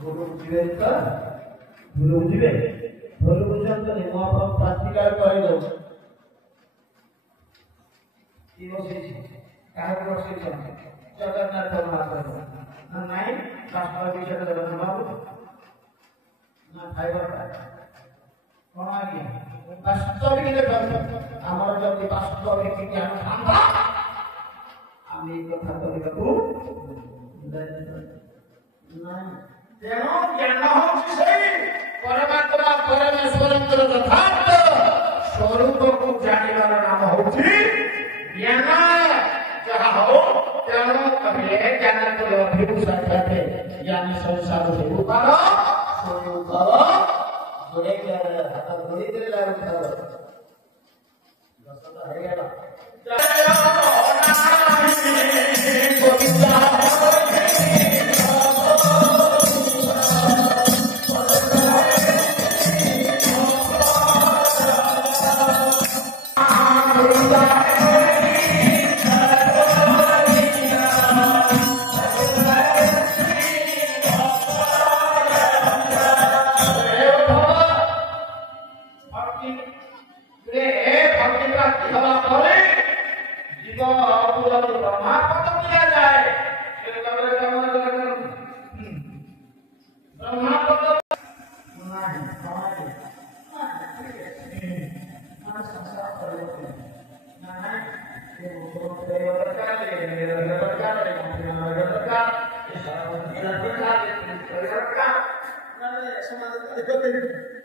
गुरु बुझे तो गुरु बुझे गुरु बुझन तो नहीं वहाँ पर प्राक्टिकल करे दो ये वो चीज़ कहाँ पर वो चीज़ है जगन्नाथ महाप्रभु नहीं राष्ट्र विषय जगन्नाथ बाबू ना फाइबर कौन आ गया वास्तविक देखो हमारा जब वास्तविक ज्ञान सांभा आमी कथा करिबाकू तेणु ज्ञान होची सेई परमात्मा परमेश्वरंकर यथार्थ स्वरूप को जानिबार नाम होची ज्ञान जहा हो तेणु कहे ज्ञान को अभिभूत साक्षाते ज्ञानी संसार से उपार स्वरूप जोड़े के हाथ जोड़ी दे लागू था दस तो है गया समाज